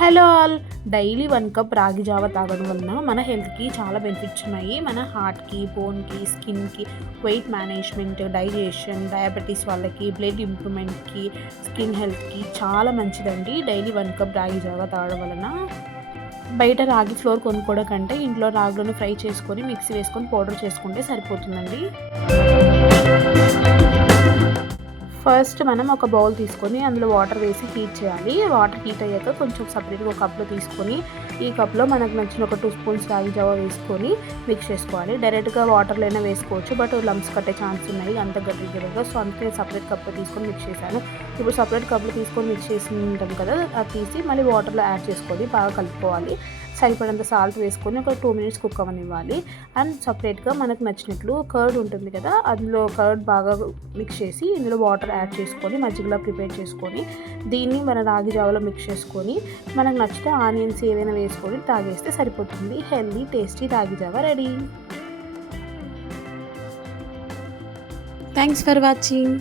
Hello all. Daily 1 cup రాగి జావ తాగడం వలన మన హెల్త్కి చాలా బెనిఫిట్స్ ఉన్నాయి. మన హార్ట్కి, బోన్కి, స్కిన్కి, వెయిట్ మేనేజ్మెంట్, డైజెషన్, డయాబెటీస్ వాళ్ళకి, బ్లడ్ ఇంప్రూవ్మెంట్కి, స్కిన్ హెల్త్కి చాలా మంచిదండి. డైలీ 1 కప్ రాగి జావ తాగడం వలన బయట రాగి ఫ్లోర్ కొనుక్కోవడం కంటే ఇంట్లో రాగులను ఫ్రై చేసుకొని మిక్సీ వేసుకొని పౌడర్ చేసుకుంటే సరిపోతుందండి. ఫస్ట్ మనం ఒక బౌల్ తీసుకొని అందులో వాటర్ వేసి హీట్ చేయాలి. వాటర్ హీట్ అయ్యాక కొంచెం సపరేట్గా ఒక కప్లో తీసుకొని ఈ కప్లో మనకు నచ్చిన ఒక 2 స్పూన్స్ రాగి జావ వేసుకొని మిక్స్ చేసుకోవాలి. డైరెక్ట్గా వాటర్లో అయినా వేసుకోవచ్చు, బట్ లంప్స్ కట్టే ఛాన్స్ ఉన్నాయి అంత గట్టిగా. సో అందుకే సపరేట్ కప్లో తీసుకొని మిక్స్ చేశాను. ఇప్పుడు సపరేట్ కప్లో తీసుకొని మిక్స్ చేసి ఉంటాం కదా, అది తీసి మళ్ళీ వాటర్లో యాడ్ చేసుకొని బాగా కలుపుకోవాలి. సరిపడంత సాల్ట్ వేసుకొని ఒక 2 మినిట్స్ కుక్ అవ్వనివ్వాలి. అండ్ సపరేట్గా మనకు నచ్చినట్లు కర్డ్ ఉంటుంది కదా, అందులో కర్డ్ బాగా మిక్స్ చేసి ఇందులో వాటర్ యాడ్ చేసుకొని మజ్జిగలా ప్రిపేర్ చేసుకొని దీన్ని మన రాగి జావలో మిక్స్ చేసుకొని మనకు నచ్చితే ఆనియన్స్ ఏదైనా వేసుకొని తాగేస్తే సరిపోతుంది. హెల్దీ టేస్టీ రాగి జావ రెడీ. Thanks for watching.